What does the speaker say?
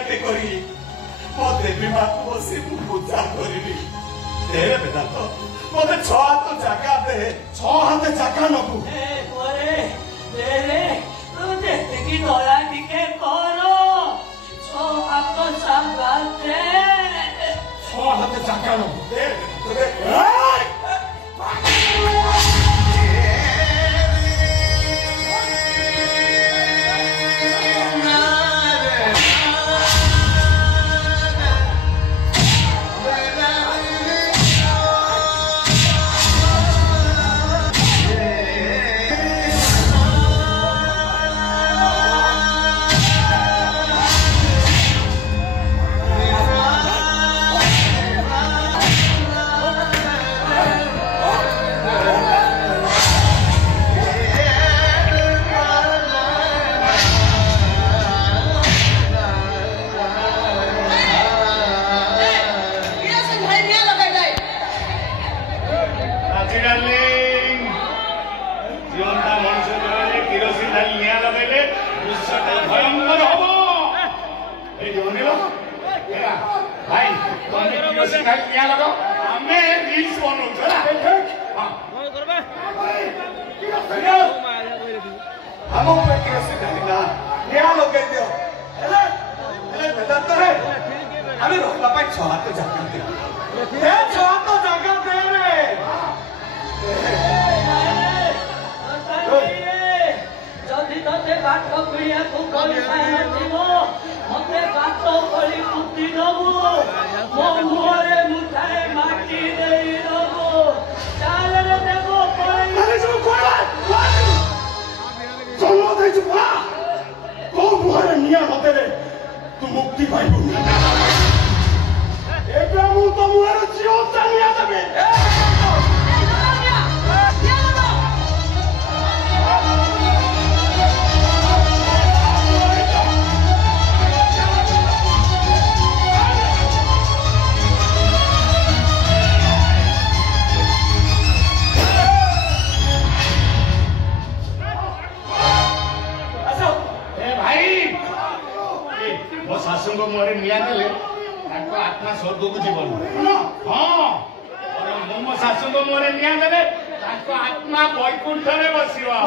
ନିଆଟେ କରି ମୋ ଦେବୀ ମାକୁ ବସି ମୁଁ ପୂଜା କରିବି। ଦେ ବେଦାନ୍ତ ମତେ 6 ହାତ ଜାଗା ଦେ। 6 ହାତ ଜାଗା ନବୁ ତୁ ଯେତିକି ଦୟା ଟିକେ କର 6 ହାତ ଜାଗା ଦେ। 6 ହାତ ଜାଗା ନବୁ ଦେ। आत्मा बैकुंठरे बसिवा।